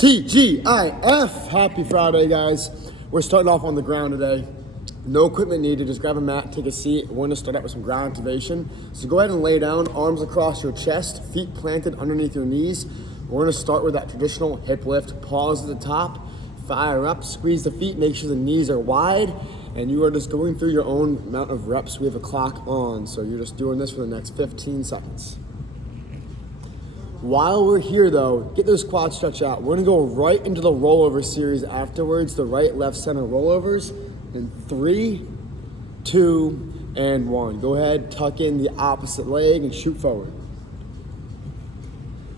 TGIF! Happy Friday, guys. We're starting off on the ground today. No equipment needed, just grab a mat, take a seat. We're gonna start out with some ground activation. So go ahead and lay down, arms across your chest, feet planted underneath your knees. We're gonna start with that traditional hip lift. Pause at the top, fire up, squeeze the feet, make sure the knees are wide, and you are just going through your own amount of reps. We have a clock on, so you're just doing this for the next 15 seconds. While we're here though, get those quads stretched out. We're gonna go right into the rollover series afterwards, the right, left, center rollovers. In 3, 2, and 1. Go ahead, tuck in the opposite leg and shoot forward.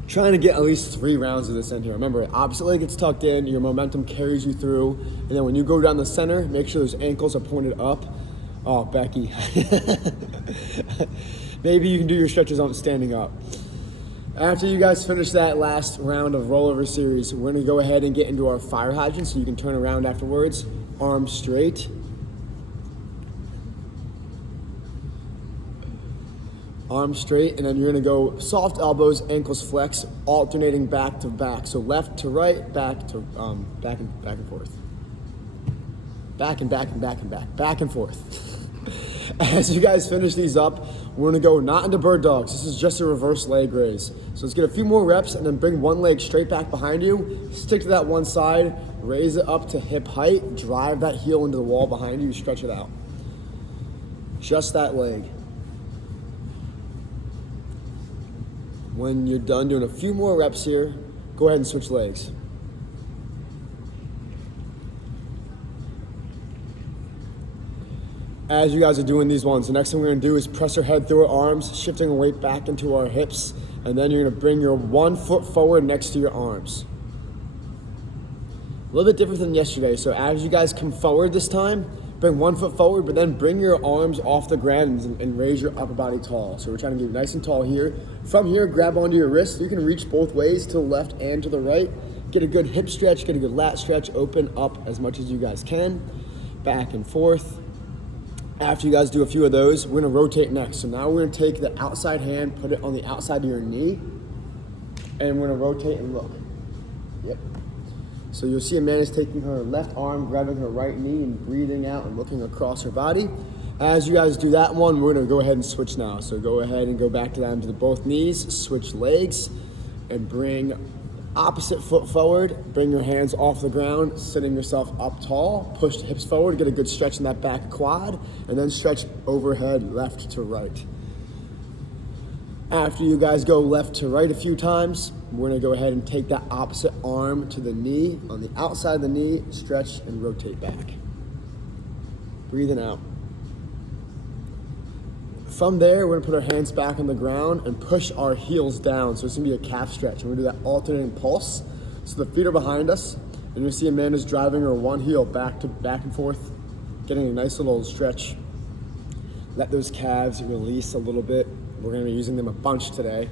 Trying to get at least 3 rounds of this in here. Remember, opposite leg gets tucked in, your momentum carries you through, and then when you go down the center, make sure those ankles are pointed up. Oh, Becky. Maybe you can do your stretches on standing up. After you guys finish that last round of rollover series, we're gonna go ahead and get into our fire hydrant so you can turn around afterwards. Arms straight. Arms straight, and then you're gonna go soft elbows, ankles flex, alternating back to back. So left to right, back to back and forth. Back and back and back and back and forth. As you guys finish these up, we're gonna go not into bird dogs. This is just a reverse leg raise. So let's get a few more reps and then bring one leg straight back behind you. Stick to that one side, raise it up to hip height, drive that heel into the wall behind you, stretch it out. Just that leg. When you're done doing a few more reps here, go ahead and switch legs. As you guys are doing these ones, the next thing we're gonna do is press our head through our arms, shifting our weight back into our hips, and then you're gonna bring your one foot forward next to your arms. A little bit different than yesterday, so as you guys come forward this time, bring one foot forward, but then bring your arms off the ground and raise your upper body tall. So we're trying to get you nice and tall here. From here, grab onto your wrist. You can reach both ways, to the left and to the right. Get a good hip stretch, get a good lat stretch, open up as much as you guys can. Back and forth. After you guys do a few of those, we're gonna rotate next. So now we're gonna take the outside hand, put it on the outside of your knee, and we're gonna rotate and look. Yep. So you'll see Amanda's taking her left arm, grabbing her right knee, and breathing out and looking across her body. As you guys do that one, we're gonna go ahead and switch now. So go ahead and go back to that to both knees, switch legs, and bring opposite foot forward, bring your hands off the ground, sitting yourself up tall, push the hips forward, get a good stretch in that back quad, and then stretch overhead left to right. After you guys go left to right a few times, we're gonna go ahead and take that opposite arm to the knee, on the outside of the knee, stretch and rotate back. Breathing out. From there, we're gonna put our hands back on the ground and push our heels down. So it's gonna be a calf stretch. And we're gonna do that alternating pulse. So the feet are behind us, and you'll see Amanda's driving her one heel back and forth, getting a nice little stretch. Let those calves release a little bit. We're gonna be using them a bunch today.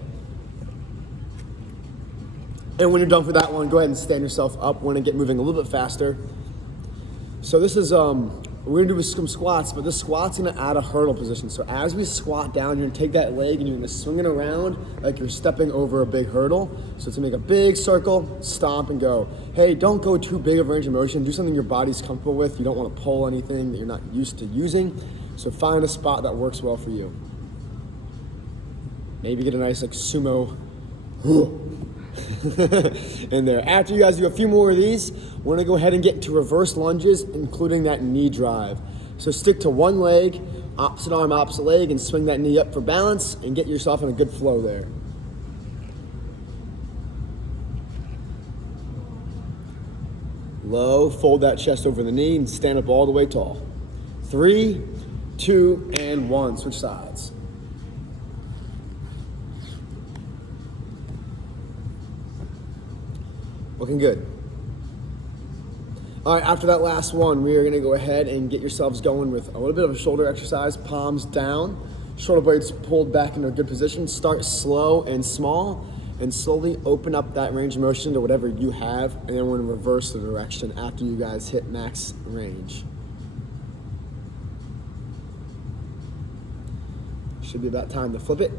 And when you're done for that one, go ahead and stand yourself up. We're gonna get moving a little bit faster. So this is, we're gonna do some squats, but this squat's gonna add a hurdle position. So as we squat down, you're gonna take that leg and you're gonna swing it around like you're stepping over a big hurdle. So it's gonna make a big circle, stomp and go. Hey, don't go too big of a range of motion. Do something your body's comfortable with. You don't wanna pull anything that you're not used to using. So find a spot that works well for you. Maybe get a nice like sumo in there. After you guys do a few more of these, we're gonna go ahead and get into reverse lunges, including that knee drive. So stick to one leg, opposite arm, opposite leg, and swing that knee up for balance and get yourself in a good flow there. Low, fold that chest over the knee and stand up all the way tall. 3, 2, and 1, switch sides. Looking good. All right, after that last one, we are gonna go ahead and get yourselves going with a little bit of a shoulder exercise, palms down, shoulder blades pulled back into a good position. Start slow and small, and slowly open up that range of motion to whatever you have, and then we're gonna reverse the direction after you guys hit max range. Should be about time to flip it.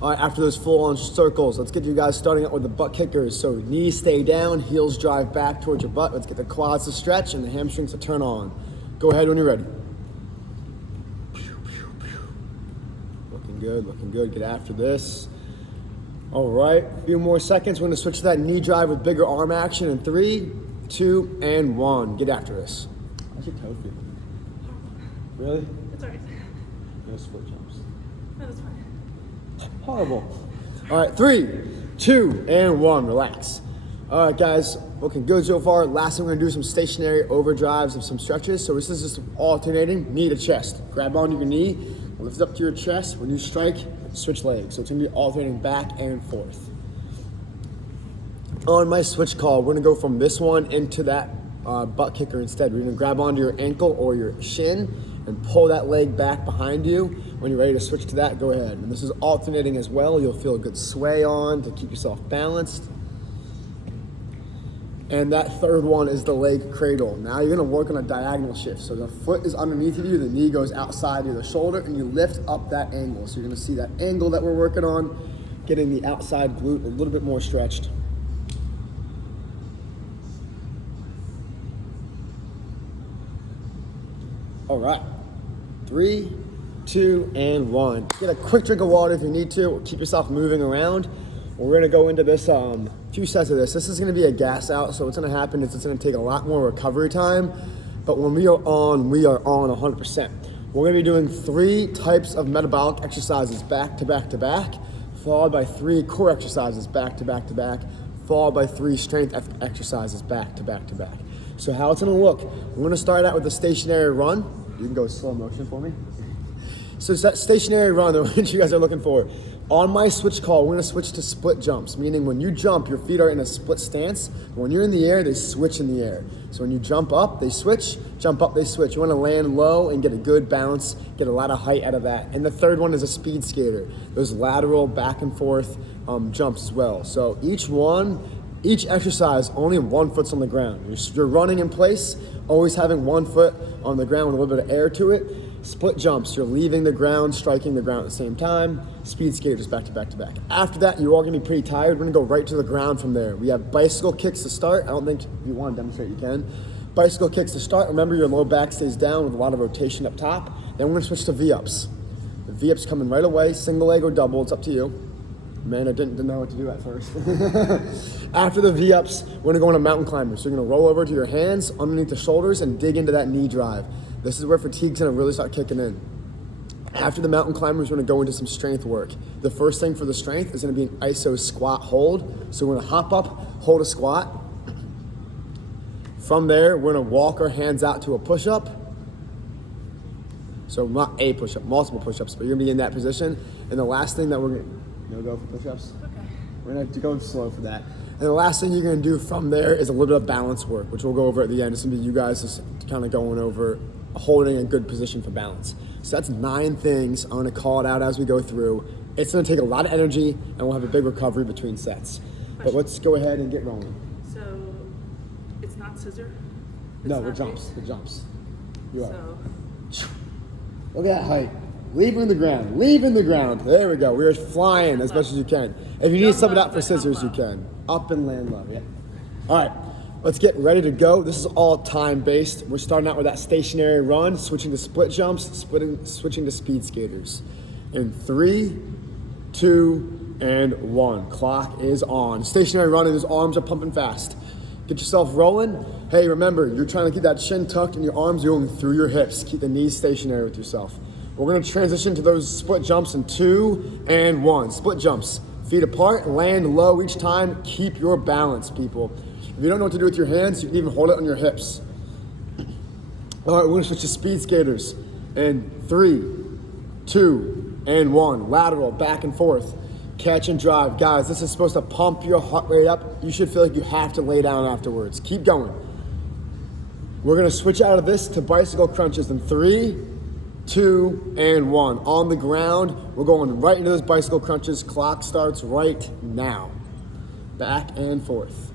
All right, after those full-on circles, let's get you guys starting out with the butt kickers. So knees stay down, heels drive back towards your butt. Let's get the quads to stretch and the hamstrings to turn on. Go ahead when you're ready. Looking good, looking good. Get after this. All right, a few more seconds. We're gonna switch to that knee drive with bigger arm action in 3, 2, and 1. Get after this. How's your toe feel? Really? It's alright. No split jumps. No, that's fine. Horrible. All right, 3, 2, and 1. Relax. All right, guys, looking good so far. Last thing, we're gonna do some stationary overdrives of some stretches. So this is just alternating knee to chest. Grab onto your knee, lift it up to your chest. When you strike, switch legs. So it's gonna be alternating back and forth. On my switch call, we're gonna go from this one into that butt kicker instead. We're gonna grab onto your ankle or your shin and pull that leg back behind you. When you're ready to switch to that, go ahead. And this is alternating as well. You'll feel a good sway on to keep yourself balanced. And that third one is the leg cradle. Now you're gonna work on a diagonal shift. So the foot is underneath of you, the knee goes outside of the shoulder, and you lift up that angle. So you're gonna see that angle that we're working on, getting the outside glute a little bit more stretched. All right, 3, 2, and 1. Get a quick drink of water if you need to, or keep yourself moving around. We're gonna go into this, few sets of this. This is gonna be a gas out, so what's gonna happen is it's gonna take a lot more recovery time, but when we are on 100%. We're gonna be doing 3 types of metabolic exercises back to back to back, followed by 3 core exercises back to back to back, followed by 3 strength exercises back to back to back. So how it's gonna look, we're gonna start out with a stationary run. You can go slow motion for me. So it's that stationary run that you guys are looking for. On my switch call, we're gonna switch to split jumps, meaning when you jump, your feet are in a split stance. When you're in the air, they switch in the air. So when you jump up, they switch, jump up, they switch. You wanna land low and get a good balance, get a lot of height out of that. And the third one is a speed skater. Those lateral back and forth jumps as well. So each exercise, only one foot's on the ground. You're running in place, always having one foot on the ground with a little bit of air to it. Split jumps, you're leaving the ground, striking the ground at the same time. Speed skaters back to back to back. After that, you're all gonna be pretty tired. We're gonna go right to the ground from there. We have bicycle kicks to start. I don't think if you wanna demonstrate, you can. Bicycle kicks to start. Remember, your low back stays down with a lot of rotation up top. Then we're gonna switch to V-ups. The V-ups coming right away, single leg or double, it's up to you. Man, I didn't know what to do at first. After the V-ups, we're gonna go on a mountain climber. So you're gonna roll over to your hands underneath the shoulders and dig into that knee drive. This is where fatigue's gonna really start kicking in. After the mountain climbers, we're gonna go into some strength work. The first thing for the strength is gonna be an iso squat hold. So we're gonna hop up, hold a squat. From there, we're gonna walk our hands out to a push-up. So not a push-up, multiple push-ups, but you're gonna be in that position. And the last thing that we're gonna go for push-ups? Okay. We're gonna have to go slow for that. And the last thing you're gonna do from there is a little bit of balance work, which we'll go over at the end. It's gonna be you guys just kind of going over holding a good position for balance. So that's 9 things. I'm gonna call it out as we go through. It's gonna take a lot of energy and we'll have a big recovery between sets. But let's go ahead and get rolling. So it's not scissor? No, the jumps, the jumps. You are. So Look at that height. Leaving the ground, leaving the ground. There we go. We're flying as much as you can. If you need to sub it out for scissors, you can. Up and land low, yeah. All right, let's get ready to go. This is all time-based. We're starting out with that stationary run, switching to split jumps, switching to speed skaters. In 3, 2, and 1. Clock is on. Stationary running, his arms are pumping fast. Get yourself rolling. Hey, remember, you're trying to keep that chin tucked and your arms going through your hips. Keep the knees stationary with yourself. We're gonna transition to those split jumps in 2 and 1. Split jumps, feet apart, land low each time. Keep your balance, people. If you don't know what to do with your hands, you can even hold it on your hips. All right, we're gonna switch to speed skaters. In 3, 2, and 1. Lateral, back and forth. Catch and drive. Guys, this is supposed to pump your heart rate up. You should feel like you have to lay down afterwards. Keep going. We're gonna switch out of this to bicycle crunches in 3, 2, and 1. On the ground, we're going right into those bicycle crunches. Clock starts right now. Back and forth.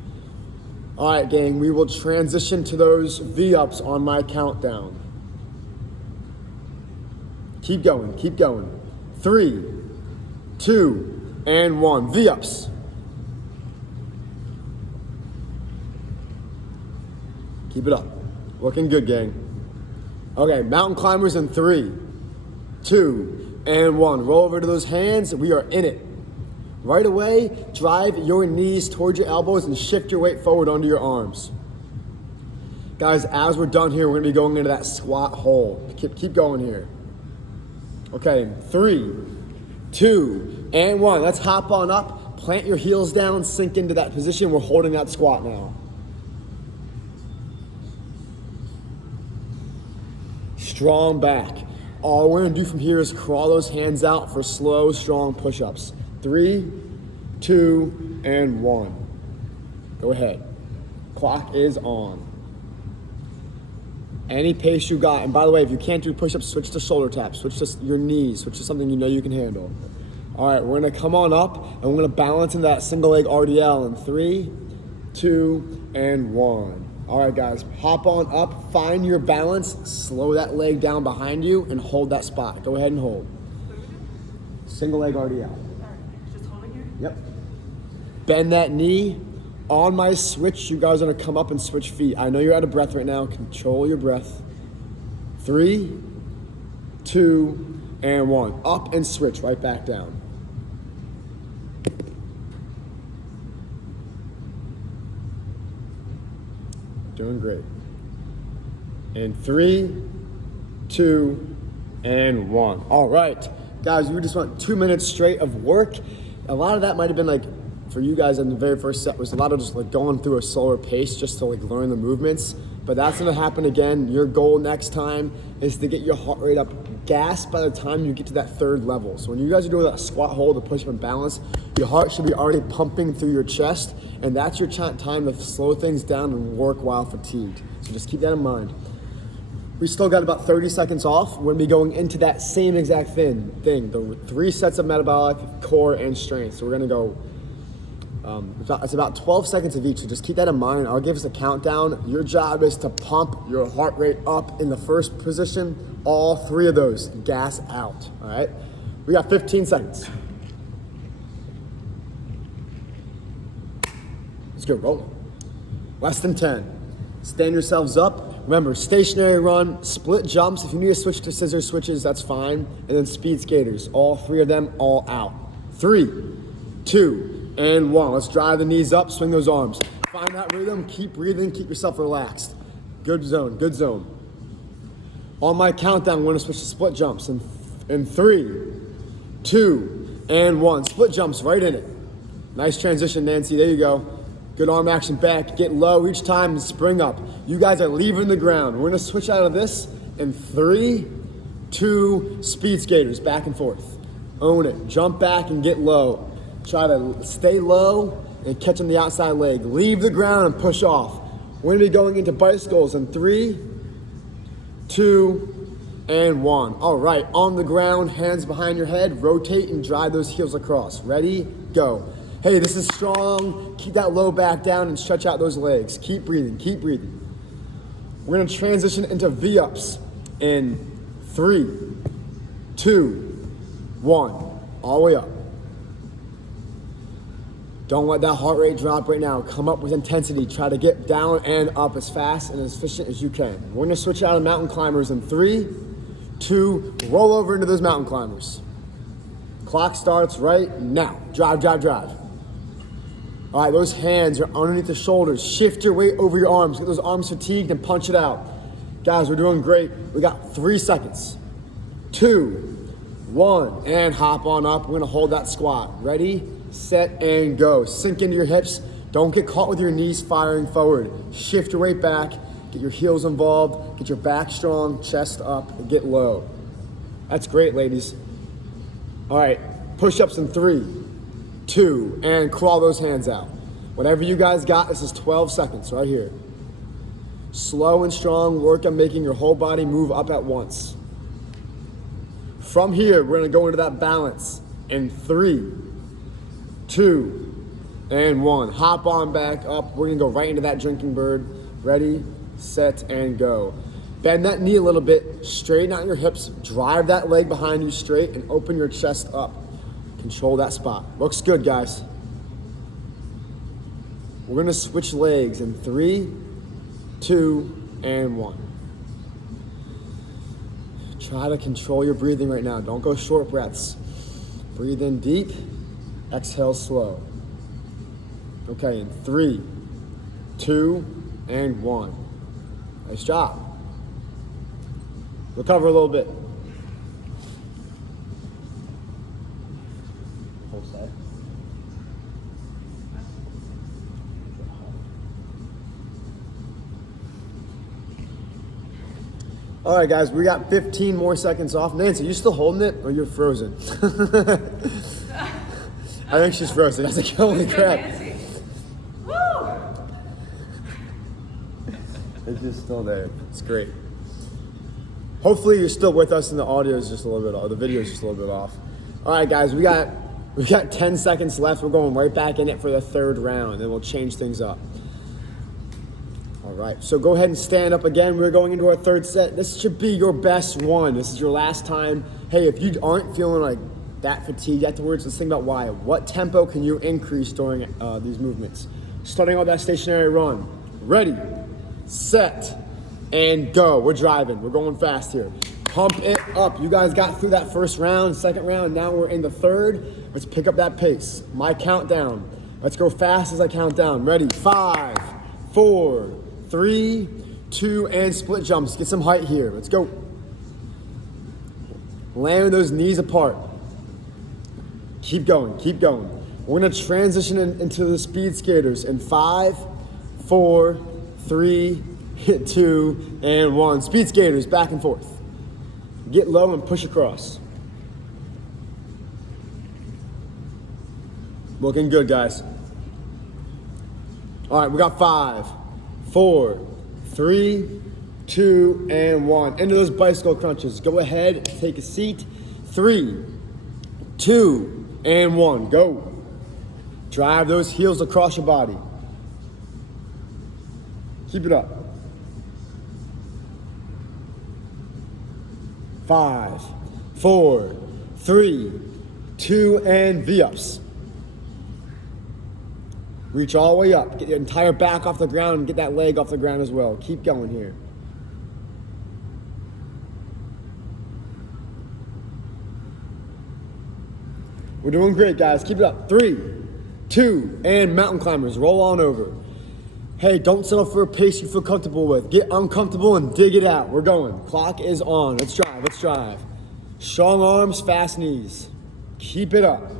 All right, gang, we will transition to those V-ups on my countdown. Keep going, keep going. 3, 2, and 1. V-ups. Keep it up. Looking good, gang. Okay, mountain climbers in 3, 2, and 1. Roll over to those hands. We are in it. Right away, drive your knees towards your elbows and shift your weight forward onto your arms. Guys, as we're done here, we're gonna be going into that squat hold. Keep going here. Okay, 3, 2, and 1. Let's hop on up. Plant your heels down, sink into that position. We're holding that squat now. Strong back. All we're gonna do from here is crawl those hands out for slow, strong push-ups. 3, 2, and 1. Go ahead. Clock is on. Any pace you got. And by the way, if you can't do push-ups, switch to shoulder taps. Switch to your knees. Switch to something you know you can handle. All right, we're gonna come on up and we're gonna balance into that single leg RDL in 3, 2, and 1. All right, guys, hop on up, find your balance, slow that leg down behind you, and hold that spot. Go ahead and hold. Single leg RDL. All right, just holding here? Yep. Bend that knee. On my switch, you guys are gonna come up and switch feet. I know you're out of breath right now. Control your breath. 3, 2, and 1. Up and switch right back down. Doing great. And 3, 2, and 1. All right, guys, we just went 2 minutes straight of work. A lot of that might have been like, for you guys in the very first set, was a lot of just like going through a slower pace just to like learn the movements. But that's gonna happen again. Your goal next time is to get your heart rate up gassed by the time you get to that 3rd level. So when you guys are doing that squat hold, the push-up and balance, your heart should be already pumping through your chest, and that's your time to slow things down and work while fatigued. So just keep that in mind. We still got about 30 seconds off. We're gonna be going into that same exact thing, the 3 sets of metabolic, core, and strength. So we're gonna go, it's about 12 seconds of each, so just keep that in mind. I'll give us a countdown. Your job is to pump your heart rate up in the first position. All 3 of those, gas out, all right? We got 15 seconds. Let's go, rolling. Less than 10. Stand yourselves up. Remember, stationary run, split jumps. If you need to switch to scissor switches, that's fine. And then speed skaters, all 3 of them, all out. 3, 2, and 1. Let's drive the knees up, swing those arms. Find that rhythm, keep breathing, keep yourself relaxed. Good zone, good zone. On my countdown, we're gonna switch to split jumps in 3, 2, and 1. Split jumps right in it. Nice transition, Nancy, there you go. Good arm action back, get low each time and spring up. You guys are leaving the ground. We're gonna switch out of this in 3, 2, speed skaters, back and forth. Own it, jump back and get low. Try to stay low and catch on the outside leg. Leave the ground and push off. We're gonna be going into bicycles in 3, 2, and 1. All right, on the ground, hands behind your head, rotate and drive those heels across. Ready, go. Hey, this is strong. Keep that low back down and stretch out those legs. Keep breathing, keep breathing. We're gonna transition into V-ups in 3, 2, 1. All the way up. Don't let that heart rate drop right now. Come up with intensity. Try to get down and up as fast and as efficient as you can. We're gonna switch out of mountain climbers in 3, 2, roll over into those mountain climbers. Clock starts right now. Drive, drive, drive. All right, those hands are underneath the shoulders. Shift your weight over your arms. Get those arms fatigued and punch it out. Guys, we're doing great. We got 3 seconds. 2, 1, and hop on up. We're gonna hold that squat. Ready, set, and go. Sink into your hips. Don't get caught with your knees firing forward. Shift your weight back. Get your heels involved. Get your back strong, chest up, and get low. That's great, ladies. All right, push-ups in 3, 2, and crawl those hands out. Whatever you guys got, this is 12 seconds right here. Slow and strong, work on making your whole body move up at once. From here, we're gonna go into that balance in 3, 2, and 1. Hop on back up. We're gonna go right into that drinking bird. Ready, set, and go. Bend that knee a little bit, straighten out your hips, drive that leg behind you straight, and open your chest up. Control that spot. Looks good, guys. We're gonna switch legs in 3, 2, and 1. Try to control your breathing right now. Don't go short breaths. Breathe in deep, exhale slow. Okay, in 3, 2, and 1. Nice job. Recover a little bit. Whole set. All right, guys, we got 15 more seconds off. Nancy, you still holding it or you're frozen? I think she's frozen. That's like, holy crap. It's just still there. It's great. Hopefully you're still with us and the audio is just a little bit off. The video is just a little bit off. All right, guys, we got 10 seconds left. We're going right back in it for the third round, and we'll change things up. All right, so go ahead and stand up again. We're going into our third set. This should be your best one. This is your last time. Hey, if you aren't feeling like that fatigued afterwards, let's think about why. What tempo can you increase during these movements? Starting on that stationary run. Ready, set, and go. We're driving. We're going fast here. Pump it up. You guys got through that first round, second round. Now we're in the third. Let's pick up that pace. My countdown. Let's go fast as I count down. Ready? 5, 4, 3, 2, and split jumps. Get some height here. Let's go. Land those knees apart. Keep going, keep going. We're gonna transition into the speed skaters in 5, 4, 3, 2, and 1. Speed skaters, back and forth. Get low and push across. Looking good, guys. All right, we got 5, 4, 3, 2, and 1. Into those bicycle crunches. Go ahead, take a seat. 3, 2, and 1. Go. Drive those heels across your body. Keep it up. 5, 4, 3, 2, and V-ups. Reach all the way up. Get your entire back off the ground and get that leg off the ground as well. Keep going here. We're doing great, guys. Keep it up. 3, 2, and mountain climbers. Roll on over. Hey, don't settle for a pace you feel comfortable with. Get uncomfortable and dig it out. We're going. Clock is on. Let's drive. Let's drive. Strong arms, fast knees. Keep it up.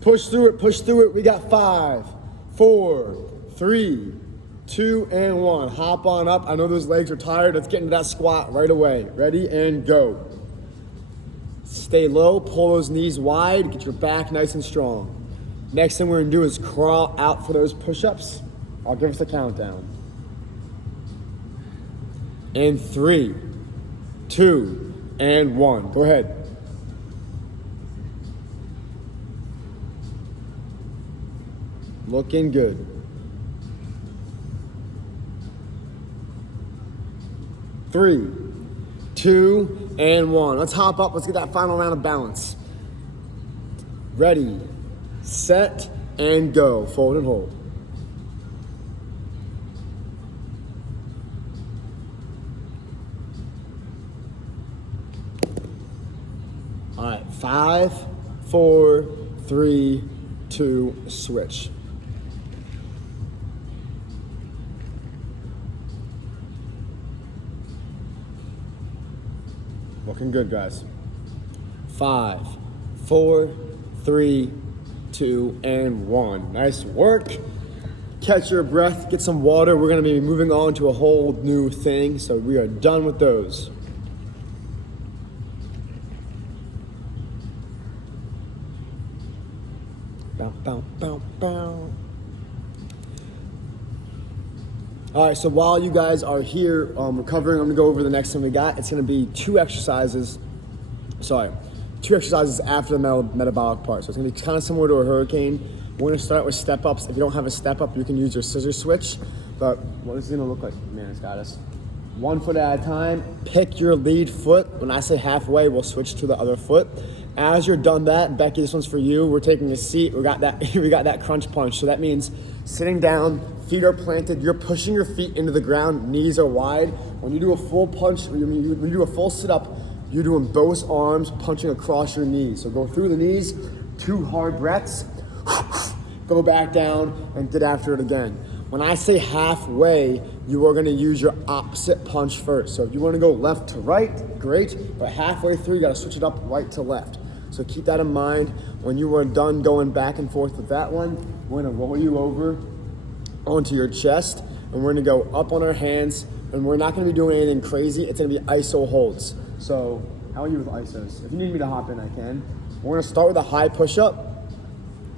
Push through it. Push through it. We got 5, 4, 3, 2, and 1. Hop on up. I know those legs are tired. Let's get into that squat right away. Ready and go. Stay low. Pull those knees wide. Get your back nice and strong. Next thing we're gonna do is crawl out for those push-ups. I'll give us a countdown. In 3, 2, and 1. Go ahead. Looking good. 3, 2, and 1. Let's hop up. Let's get that final round of balance. Ready, set, and go. Fold and hold. All right, 5, 4, 3, 2, switch. Looking good, guys. 5, 4, 3, 2, and 1. Nice work. Catch your breath, get some water. We're gonna be moving on to a whole new thing, so we are done with those. Bow, bow, bow, bow. All right, so while you guys are here recovering, I'm gonna go over the next thing we got. It's gonna be two exercises after the metabolic part. So it's gonna be kind of similar to a hurricane. We're gonna start with step ups. If you don't have a step up, you can use your scissor switch. But what is it gonna look like? Man, it's got us. 1 foot at a time. Pick your lead foot. When I say halfway, we'll switch to the other foot. As you're done that, Becky, this one's for you. We're taking a seat. We got that we got that crunch punch. So that means sitting down, feet are planted, you're pushing your feet into the ground, knees are wide. When you do a full punch, when you do a full sit-up, you're doing both arms punching across your knees. So go through the knees, 2 hard breaths, go back down and get after it again. When I say halfway, you are gonna use your opposite punch first. So if you wanna go left to right, great, but halfway through, you gotta switch it up right to left. So keep that in mind. When you are done going back and forth with that one, we're gonna roll you over onto your chest, and we're gonna go up on our hands, and we're not gonna be doing anything crazy. It's gonna be ISO holds. So how are you with ISOs? If you need me to hop in, I can. We're gonna start with a high push-up.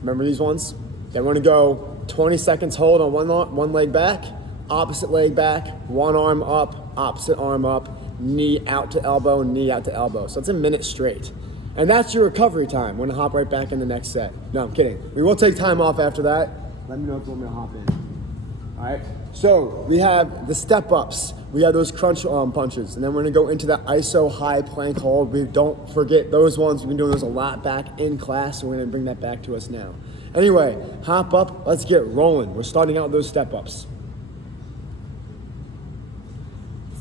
Remember these ones? Then we're gonna go 20 seconds hold on one leg back, opposite leg back, one arm up, opposite arm up, knee out to elbow, knee out to elbow. So it's a minute straight. And that's your recovery time. We're gonna hop right back in the next set. No, I'm kidding. We will take time off after that. Let me know if you want me to hop in. All right, so we have the step ups. We have those crunch punches. And then we're gonna go into that ISO high plank hold. We don't forget those ones. We've been doing those a lot back in class, so we're gonna bring that back to us now. Anyway, hop up, let's get rolling. We're starting out with those step ups.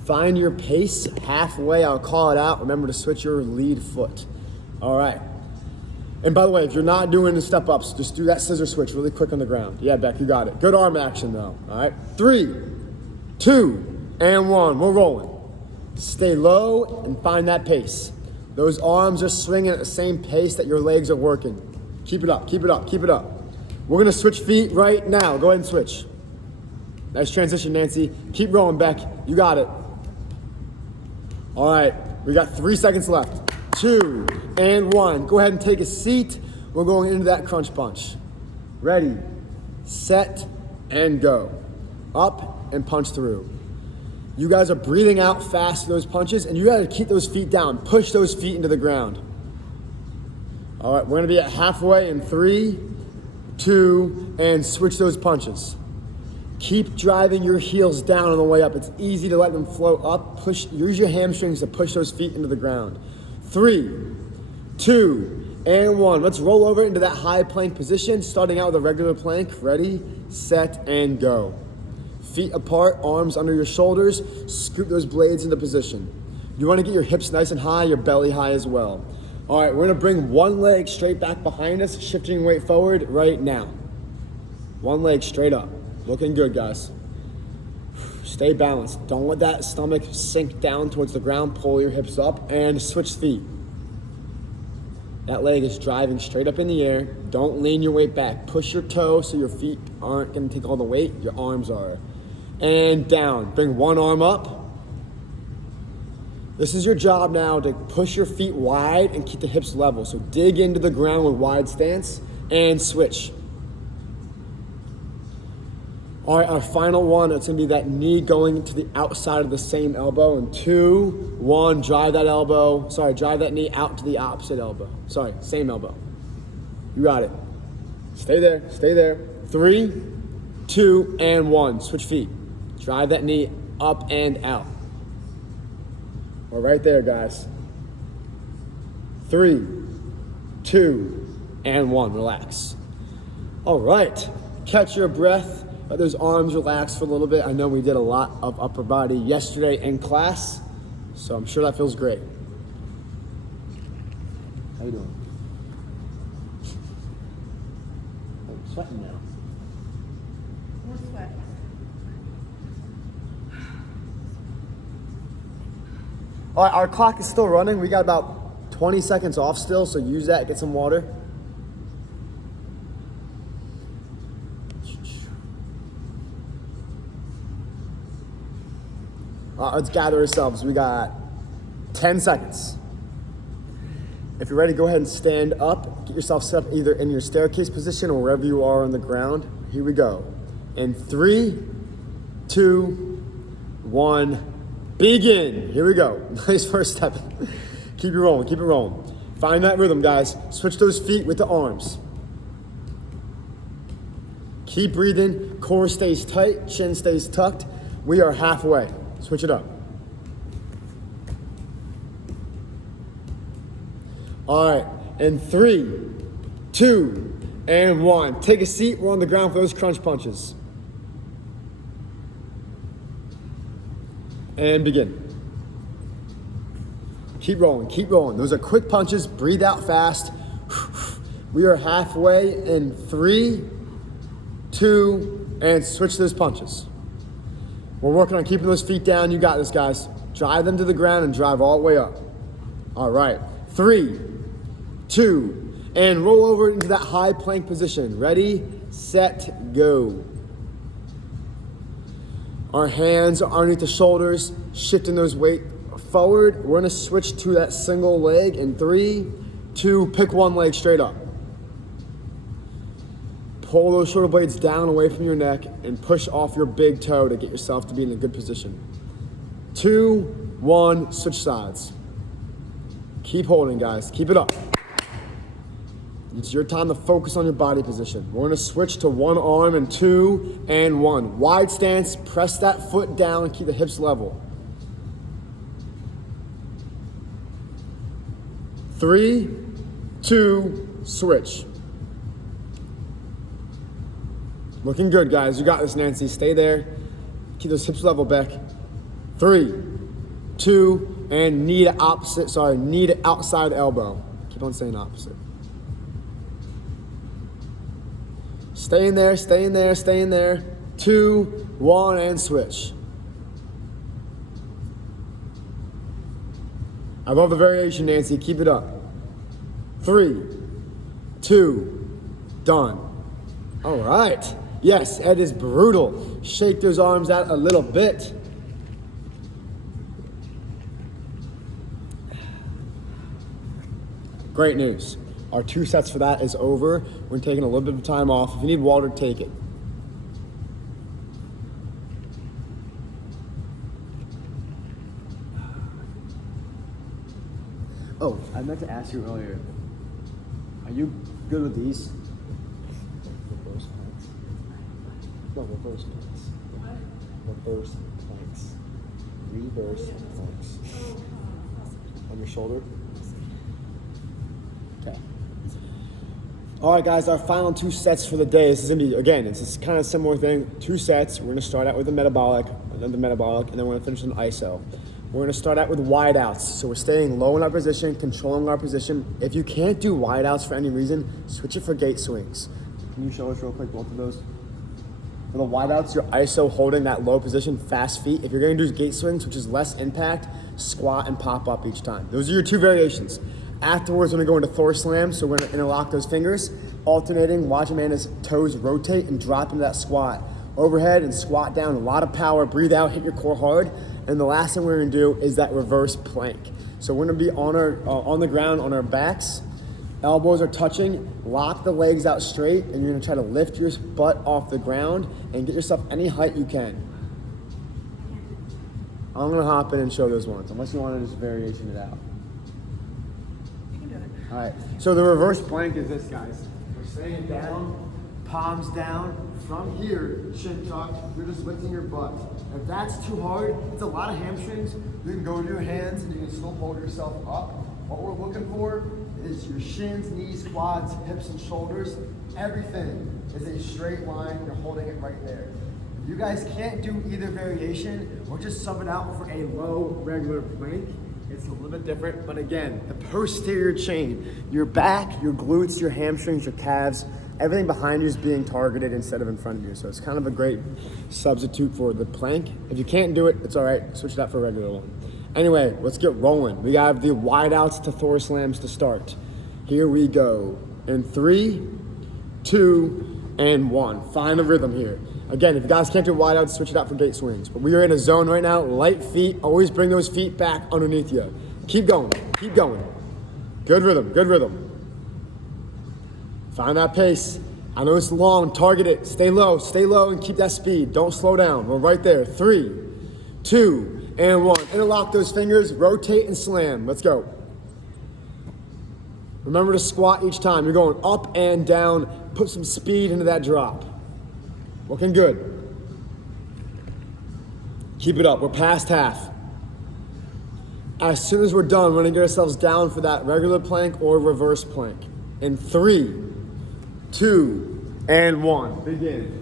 Find your pace halfway, I'll call it out. Remember to switch your lead foot. All right. And by the way, if you're not doing the step ups, just do that scissor switch really quick on the ground. Yeah, Beck, you got it. Good arm action though, all right? 3, 2, and 1, we're rolling. Stay low and find that pace. Those arms are swinging at the same pace that your legs are working. Keep it up, keep it up, keep it up. We're gonna switch feet right now. Go ahead and switch. Nice transition, Nancy. Keep rolling, Beck. You got it. All right, we got 3 seconds left. 2, and 1. Go ahead and take a seat. We're going into that crunch punch. Ready, set, and go. Up and punch through. You guys are breathing out fast those punches, and you gotta keep those feet down. Push those feet into the ground. All right, we're gonna be at halfway in 3, 2, and switch those punches. Keep driving your heels down on the way up. It's easy to let them float up. Use your hamstrings to push those feet into the ground. 3, 2, and 1. Let's roll over into that high plank position, starting out with a regular plank. Ready, set, and go. Feet apart, arms under your shoulders. Scoop those blades into position. You wanna get your hips nice and high, your belly high as well. All right, we're gonna bring one leg straight back behind us, shifting weight forward right now. One leg straight up. Looking good, guys. Stay balanced. Don't let that stomach sink down towards the ground. Pull your hips up and switch feet. That leg is driving straight up in the air. Don't lean your weight back. Push your toe so your feet aren't gonna take all the weight. Your arms are. And down. Bring one arm up. This is your job now to push your feet wide and keep the hips level. So dig into the ground with wide stance and switch. All right, our final one, it's gonna be that knee going to the outside of the same elbow. In 2, 1, drive that knee out to the opposite elbow. Sorry, same elbow. You got it. Stay there, stay there. 3, 2, and 1, switch feet. Drive that knee up and out. We're right there, guys. 3, 2, and 1, relax. All right, catch your breath. Let those arms relax for a little bit. I know we did a lot of upper body yesterday in class, so I'm sure that feels great. How you doing? I'm sweating now. More sweat. All right, our clock is still running. We got about 20 seconds off still, so use that, get some water. Let's gather ourselves. We got 10 seconds. If you're ready, go ahead and stand up. Get yourself set up either in your staircase position or wherever you are on the ground. Here we go. In 3, 2, 1, begin. Here we go. Nice first step. Keep it rolling, keep it rolling. Find that rhythm, guys. Switch those feet with the arms. Keep breathing. Core stays tight, chin stays tucked. We are halfway. Switch it up. All right, In 3, 2, and 1. Take a seat. We're on the ground for those crunch punches. And begin. Keep rolling, keep rolling. Those are quick punches. Breathe out fast. We are halfway in 3, 2, and switch those punches. We're working on keeping those feet down. You got this, guys. Drive them to the ground and drive all the way up. All right. 3, 2, and roll over into that high plank position. Ready, set, go. Our hands are underneath the shoulders, shifting those weight forward. We're gonna switch to that single leg in 3, 2, pick one leg straight up. Pull those shoulder blades down away from your neck and push off your big toe to get yourself to be in a good position. 2, 1, switch sides. Keep holding, guys, keep it up. It's your time to focus on your body position. We're gonna switch to one arm in 2 and 1. Wide stance, press that foot down and keep the hips level. 3, 2, switch. Looking good, guys. You got this, Nancy. Stay there. Keep those hips level back. 3, 2, and knee to outside elbow. Keep on saying opposite. Stay in there, stay in there, stay in there. 2, 1, and switch. I love the variation, Nancy. Keep it up. 3, 2, done. All right. Yes, Ed is brutal. Shake those arms out a little bit. Great news. Our 2 sets for that is over. We're taking a little bit of time off. If you need water, take it. Oh, I meant to ask you earlier. Are you good with these? Reverse planks. No, reverse planks. Reverse planks. Reverse planks. On your shoulder? Okay. All right, guys, our final 2 sets for the day. This is gonna be, again, it's this kind of similar thing. 2 sets. We're gonna start out with a metabolic, another metabolic, and then we're gonna finish with an iso. We're gonna start out with wide outs. So we're staying low in our position, controlling our position. If you can't do wide outs for any reason, switch it for gate swings. Can you show us real quick both of those? For the wide outs, you're iso holding that low position, fast feet. If you're gonna do gate swings, which is less impact, squat and pop up each time. Those are your 2 variations. Afterwards, we're gonna go into Thor slam, so we're gonna interlock those fingers, alternating, watch Amanda's toes rotate and drop into that squat. Overhead and squat down, a lot of power, breathe out, hit your core hard. And the last thing we're gonna do is that reverse plank. So we're gonna be on the ground on our backs, elbows are touching, lock the legs out straight, and you're gonna try to lift your butt off the ground and get yourself any height you can. I'm gonna hop in and show those ones, unless you wanna just variation it out. All right, so the reverse plank is this, guys. We're staying down, palms down. From here, chin tucked, you're just lifting your butt. If that's too hard, it's a lot of hamstrings. You can go to your hands and you can still hold yourself up. What we're looking for is your shins, knees, quads, hips, and shoulders. Everything is a straight line. You're holding it right there. If you guys can't do either variation, we'll just sub it out for a low regular plank. It's a little bit different, but again, the posterior chain, your back, your glutes, your hamstrings, your calves, everything behind you is being targeted instead of in front of you. So it's kind of a great substitute for the plank. If you can't do it, it's all right. Switch it out for a regular one. Anyway, let's get rolling. We got the wide outs to Thor slams to start. Here we go. In 3, 2, and 1. Find the rhythm here. Again, if you guys can't do wide outs, switch it out for gate swings. But we are in a zone right now. Light feet. Always bring those feet back underneath you. Keep going. Keep going. Good rhythm. Good rhythm. Find that pace. I know it's long. Target it. Stay low, and keep that speed. Don't slow down. We're right there. 3, 2, and 1. Interlock those fingers. Rotate and slam. Let's go. Remember to squat each time. You're going up and down. Put some speed into that drop. Looking good. Keep it up. We're past half. As soon as we're done, we're gonna get ourselves down for that regular plank or reverse plank. In 3, 2, and 1. Begin.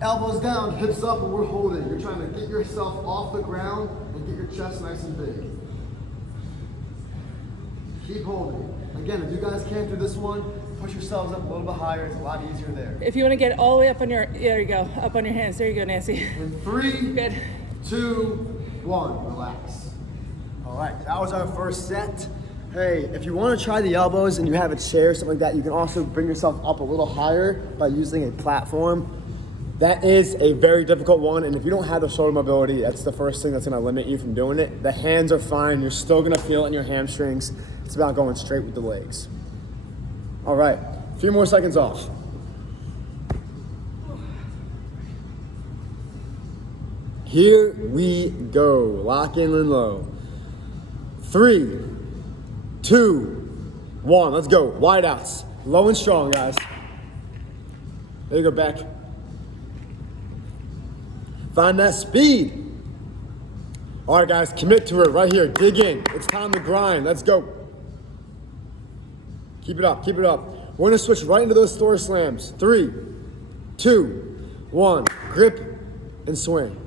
Elbows down, hips up, and we're holding. You're trying to get yourself off the ground and get your chest nice and big. Keep holding. Again, if you guys can't do this one, push yourselves up a little bit higher. It's a lot easier there. If you want to get all the way up on your, there you go, up on your hands. There you go, Nancy. In 3, Good. 2, 1, relax. All right, that was our first set. Hey, if you want to try the elbows and you have a chair or something like that, you can also bring yourself up a little higher by using a platform. That is a very difficult one, and if you don't have the shoulder mobility, that's the first thing that's gonna limit you from doing it. The hands are fine, you're still gonna feel it in your hamstrings. It's about going straight with the legs. All right, a few more seconds off. Here we go, lock in and low. 3, 2, 1, let's go. Wide outs, low and strong, guys. There you go, back. Find that speed. All right, guys, commit to it right here. Dig in. It's time to grind. Let's go. Keep it up, keep it up. We're gonna switch right into those Thor slams. 3, 2, 1. Grip and swing.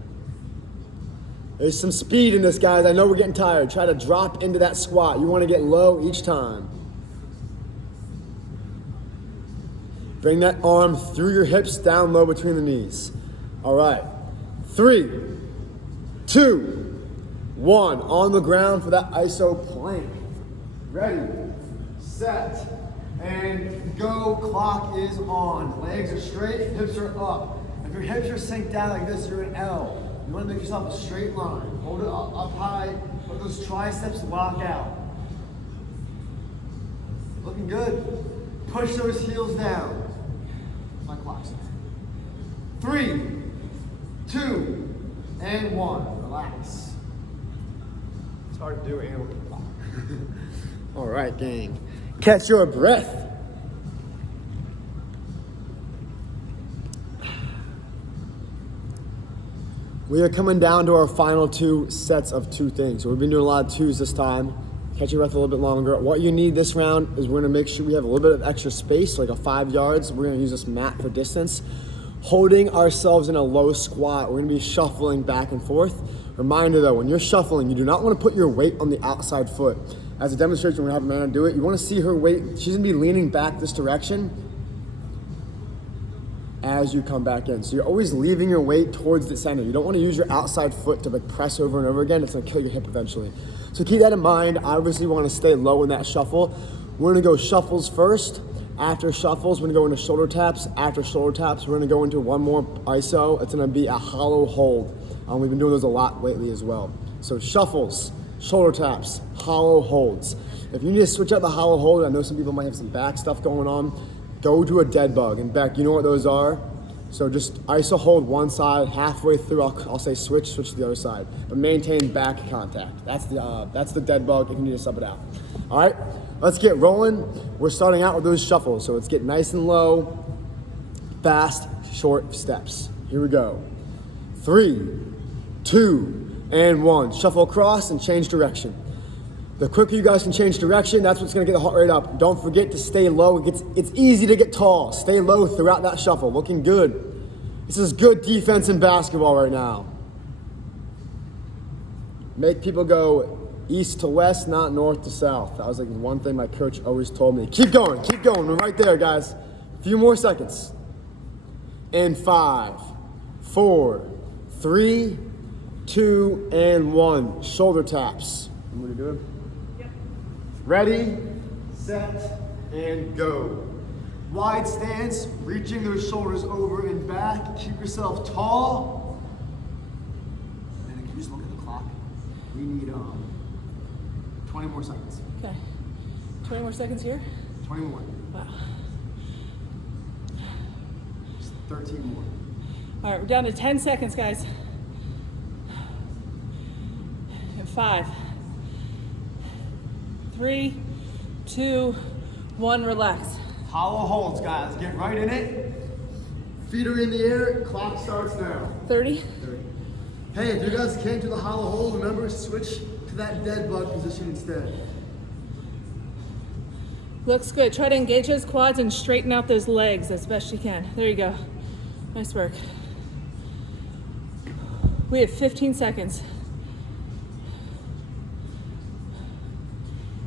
There's some speed in this, guys. I know we're getting tired. Try to drop into that squat. You wanna get low each time. Bring that arm through your hips, down low between the knees. All right. 3, 2, 1. On the ground for that iso plank. Ready, set, and go. Clock is on. Legs are straight, hips are up. If your hips are synced down like this, you're an L. You want to make yourself a straight line. Hold it up high, let those triceps lock out. Looking good. Push those heels down. My clock's on. 3, 2, and 1. Relax. It's hard to do and with the clock. All right, gang. Catch your breath. We are coming down to our final 2 sets of 2 things. So we've been doing a lot of 2s this time. Catch your breath a little bit longer. What you need this round is we're gonna make sure we have a little bit of extra space, like a 5 yards. We're gonna use this mat for distance. Holding ourselves in a low squat, we're gonna be shuffling back and forth. Reminder though, when you're shuffling, you do not wanna put your weight on the outside foot. As a demonstration, we're gonna have Amanda do it. You wanna see her weight, she's gonna be leaning back this direction as you come back in. So you're always leaving your weight towards the center. You don't wanna use your outside foot to like press over and over again. It's gonna kill your hip eventually. So keep that in mind. Obviously, we wanna stay low in that shuffle. We're gonna go shuffles first. After shuffles, we're gonna go into shoulder taps. After shoulder taps, we're gonna go into one more iso. It's gonna be a hollow hold. We've been doing those a lot lately as well. So shuffles, shoulder taps, hollow holds. If you need to switch out the hollow hold, I know some people might have some back stuff going on, go to a dead bug. And back, you know what those are? So just iso hold one side, halfway through I'll say switch to the other side. But maintain back contact. That's the dead bug if you need to sub it out. All right, let's get rolling. We're starting out with those shuffles. So let's get nice and low, fast, short steps. Here we go. 3, 2, and 1. Shuffle across and change direction. The quicker you guys can change direction, that's what's gonna get the heart rate up. Don't forget to stay low. It's easy to get tall. Stay low throughout that shuffle. Looking good. This is good defense in basketball right now. Make people go east to west, not north to south. That was like one thing my coach always told me. Keep going, keep going. We're right there, guys. A few more seconds. In 5, 4, 3, 2, and 1. Shoulder taps. You want to do it? Yep. Ready, set, and go. Wide stance, reaching those shoulders over and back. Keep yourself tall. And then can you just look at the clock? We need 20 more seconds. Okay. 20 more seconds here? 20 more. Wow. Just 13 more. All right, we're down to 10 seconds, guys. And 5, 3, 2, 1, relax. Hollow holds, guys. Get right in it. Feet are in the air. Clock starts now. 30, Hey, if you guys can't do the hollow hold, remember, switch to that dead bug position instead. Looks good. Try to engage those quads and straighten out those legs as best you can. There you go. Nice work. We have 15 seconds.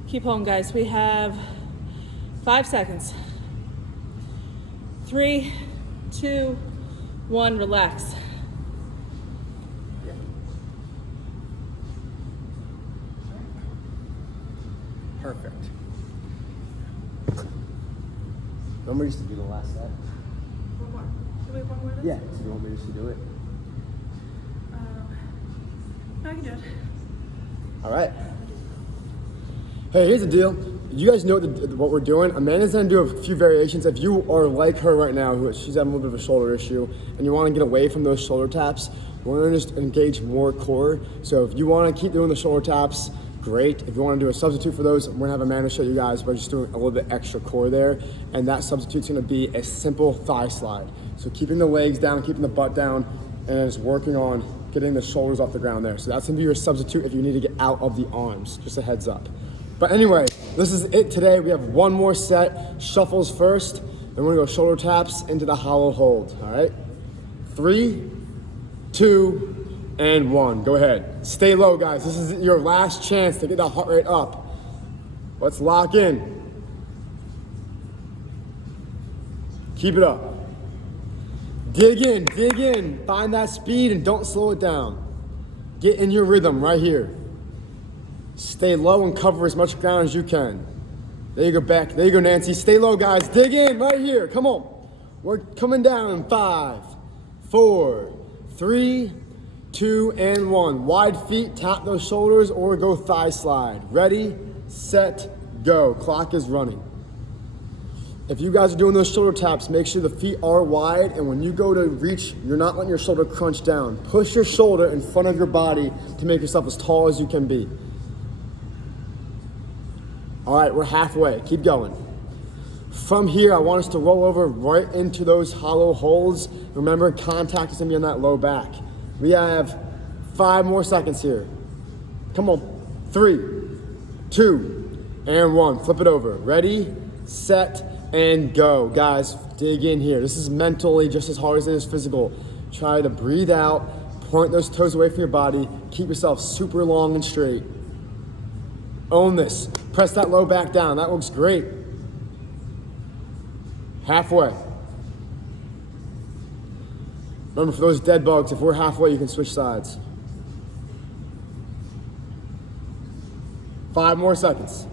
Keep holding, guys. We have 5 seconds. 3, 2, 1, relax. Perfect. Remember we used to do the last set? One more. Do we have one more? Yeah. So you want me just to do it? No, I can do it. All right. Hey, here's the deal. You guys know what we're doing. Amanda's gonna do a few variations. If you are like her right now, she's having a little bit of a shoulder issue, and you want to get away from those shoulder taps, we're gonna just engage more core. So if you want to keep doing the shoulder taps, great. If you want to do a substitute for those, we're gonna have Amanda show you guys by just doing a little bit extra core there, and that substitute's gonna be a simple thigh slide. So keeping the legs down, keeping the butt down, and just working on getting the shoulders off the ground there. So that's gonna be your substitute if you need to get out of the arms. Just a heads up. But anyway, this is it today. We have one more set. Shuffles first, then we're gonna go shoulder taps into the hollow hold. All right. 3, 2, and 1. Go ahead. Stay low, guys. This is your last chance to get that heart rate up. Let's lock in. Keep it up. Dig in. Find that speed and don't slow it down. Get in your rhythm right here. Stay low and cover as much ground as you can. There you go, Beck. There you go, Nancy. Stay low, guys. Dig in right here. Come on. We're coming down in 5, 4, 3, 2, and 1. Wide feet, tap those shoulders, or go thigh slide. Ready, set, go. Clock is running. If you guys are doing those shoulder taps, make sure the feet are wide, and when you go to reach, you're not letting your shoulder crunch down. Push your shoulder in front of your body to make yourself as tall as you can be. All right, we're halfway. Keep going. From here, I want us to roll over right into those hollow holds. Remember, contact is gonna be on that low back. We have 5 more seconds here. Come on. 3, 2, and 1. Flip it over. Ready, set, and go. Guys, dig in here. This is mentally just as hard as it is physical. Try to breathe out, point those toes away from your body, keep yourself super long and straight. Own this. Press that low back down. That looks great. Halfway. Remember, for those dead bugs, if we're halfway, you can switch sides. 5 more seconds.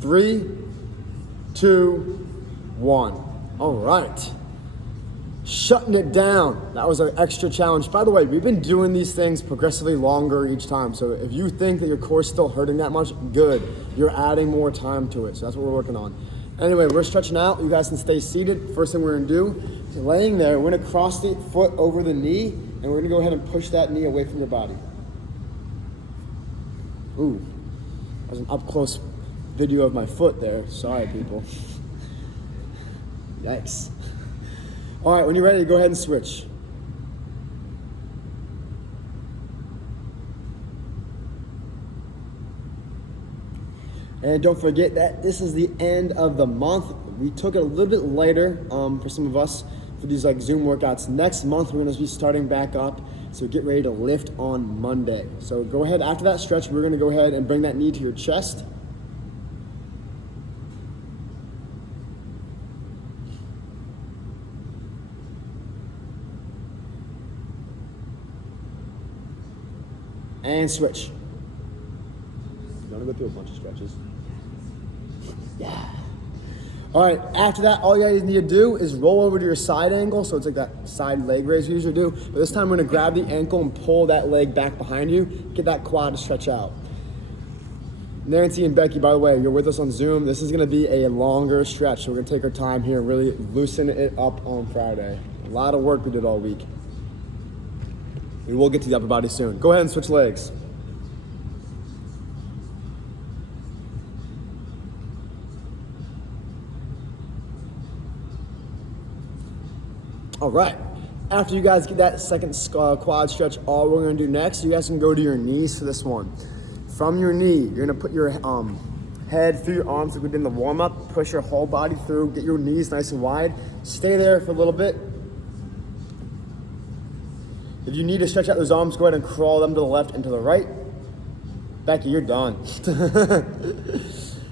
3, 2, 1. All right. Shutting it down. That was an extra challenge. By the way, we've been doing these things progressively longer each time. So if you think that your core is still hurting that much, good. You're adding more time to it. So that's what we're working on. Anyway, we're stretching out. You guys can stay seated. First thing we're gonna do, laying there, we're gonna cross the foot over the knee, and we're gonna go ahead and push that knee away from your body. Ooh, that was an up close video of my foot there. Sorry, people. Yikes. All right, when you're ready, go ahead and switch. And don't forget that this is the end of the month. We took it a little bit later for some of us for these like Zoom workouts. Next month, we're gonna be starting back up. So get ready to lift on Monday. So go ahead, after that stretch, we're gonna go ahead and bring that knee to your chest. And switch. I'm gonna go through a bunch of stretches. Yeah. All right, after that, all you guys need to do is roll over to your side angle. So it's like that side leg raise we usually do. But this time we're gonna grab the ankle and pull that leg back behind you. Get that quad to stretch out. Nancy and Becky, by the way, you're with us on Zoom. This is gonna be a longer stretch. So we're gonna take our time here and really loosen it up on Friday. A lot of work we did all week. We will get to the upper body soon. Go ahead and switch legs. All right. After you guys get that second quad stretch, all we're gonna do next, you guys can go to your knees for this one. From your knee, you're gonna put your head through your arms like we did in the warm-up, push your whole body through, get your knees nice and wide. Stay there for a little bit. If you need to stretch out those arms, go ahead and crawl them to the left and to the right. Becky, you're done.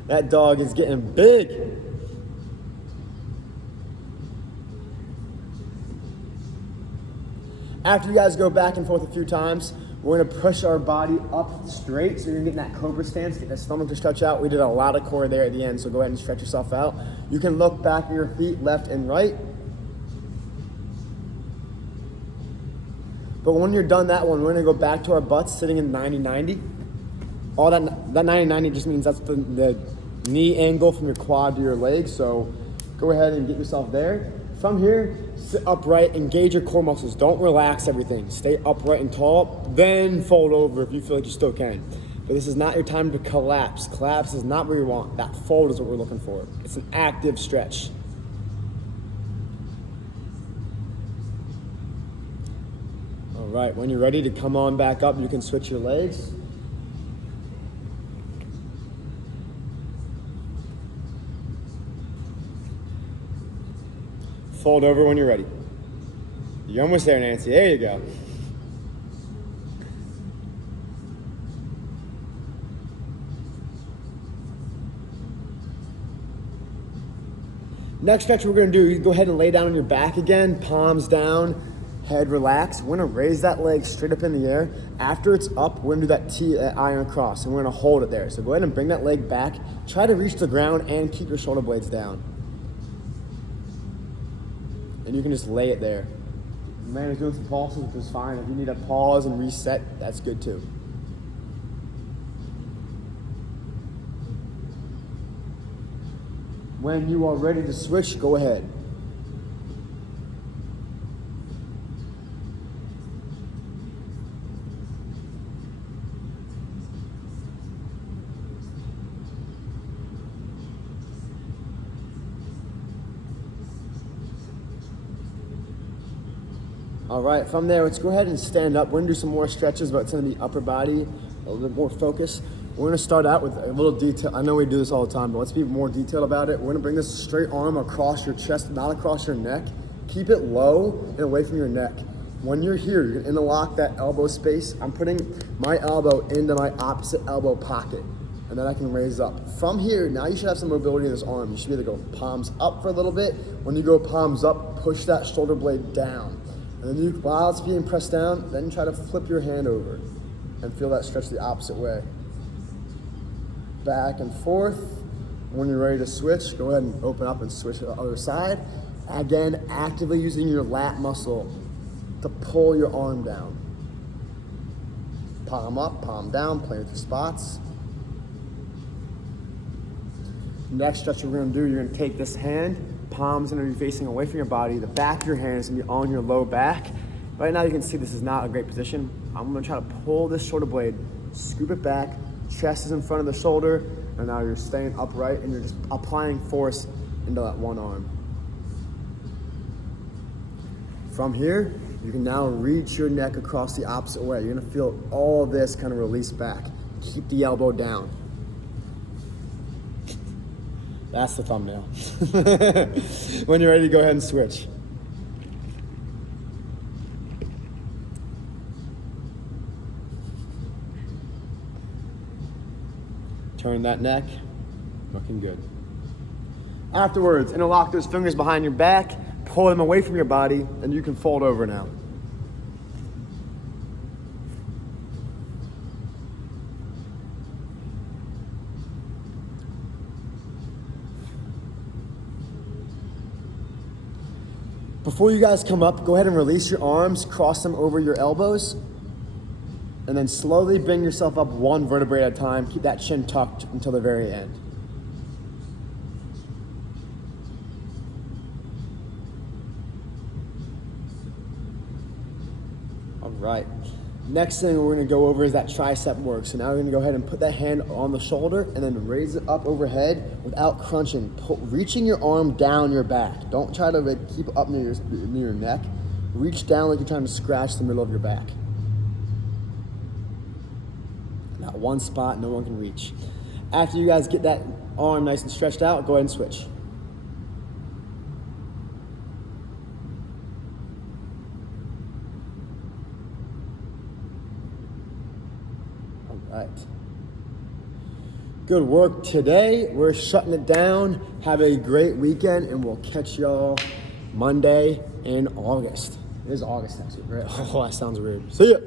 That dog is getting big. After you guys go back and forth a few times, we're gonna push our body up straight. So you're gonna get in that cobra stance, get the stomach to stretch out. We did a lot of core there at the end, so go ahead and stretch yourself out. You can look back at your feet, left and right. But when you're done that one, we're gonna go back to our butts sitting in 90-90. All that 90-90 just means that's the knee angle from your quad to your leg. So go ahead and get yourself there. From here, sit upright, engage your core muscles. Don't relax everything. Stay upright and tall, then fold over if you feel like you still can. But this is not your time to collapse. Collapse is not what we want. That fold is what we're looking for. It's an active stretch. All right, when you're ready to come on back up, you can switch your legs. Fold over when you're ready. You're almost there, Nancy. There you go. Next stretch we're gonna do, you go ahead and lay down on your back again, palms down, head relaxed. We're gonna raise that leg straight up in the air. After it's up, we're gonna do that iron cross, and we're gonna hold it there. So go ahead and bring that leg back. Try to reach the ground and keep your shoulder blades down. And you can just lay it there. The man is doing some pulses, which is fine. If you need to pause and reset, that's good too. When you are ready to switch, go ahead. All right, from there, let's go ahead and stand up. We're gonna do some more stretches, but it's gonna be upper body, a little bit more focus. We're gonna start out with a little detail. I know we do this all the time, but let's be more detailed about it. We're gonna bring this straight arm across your chest, not across your neck. Keep it low and away from your neck. When you're here, you're gonna interlock that elbow space. I'm putting my elbow into my opposite elbow pocket, and then I can raise up. From here, now you should have some mobility in this arm. You should be able to go palms up for a little bit. When you go palms up, push that shoulder blade down. And then while it's being pressed down, then try to flip your hand over and feel that stretch the opposite way. Back and forth. When you're ready to switch, go ahead and open up and switch to the other side. Again, actively using your lat muscle to pull your arm down. Palm up, palm down, play with your spots. Next stretch we're gonna do, you're gonna take this hand, palms gonna be facing away from your body. The back of your hand is gonna be on your low back. Right now you can see this is not a great position. I'm gonna try to pull this shoulder blade, scoop it back, chest is in front of the shoulder, and now you're staying upright and you're just applying force into that one arm. From here, you can now reach your neck across the opposite way. You're gonna feel all this kind of release back. Keep the elbow down. That's the thumbnail. When you're ready, go ahead and switch. Turn that neck, looking good. Afterwards, interlock those fingers behind your back, pull them away from your body, and you can fold over now. Before you guys come up, go ahead and release your arms, cross them over your elbows, and then slowly bring yourself up one vertebrae at a time. Keep that chin tucked until the very end. All right. Next thing we're gonna go over is that tricep work. So now we're gonna go ahead and put that hand on the shoulder and then raise it up overhead without crunching. Reaching your arm down your back. Don't try to keep it up near your neck. Reach down like you're trying to scratch the middle of your back. Not one spot, no one can reach. After you guys get that arm nice and stretched out, go ahead and switch. All right. Good work today. We're shutting it down. Have a great weekend, and we'll catch y'all Monday in August. It is August next week, right? Oh, that sounds weird. See ya.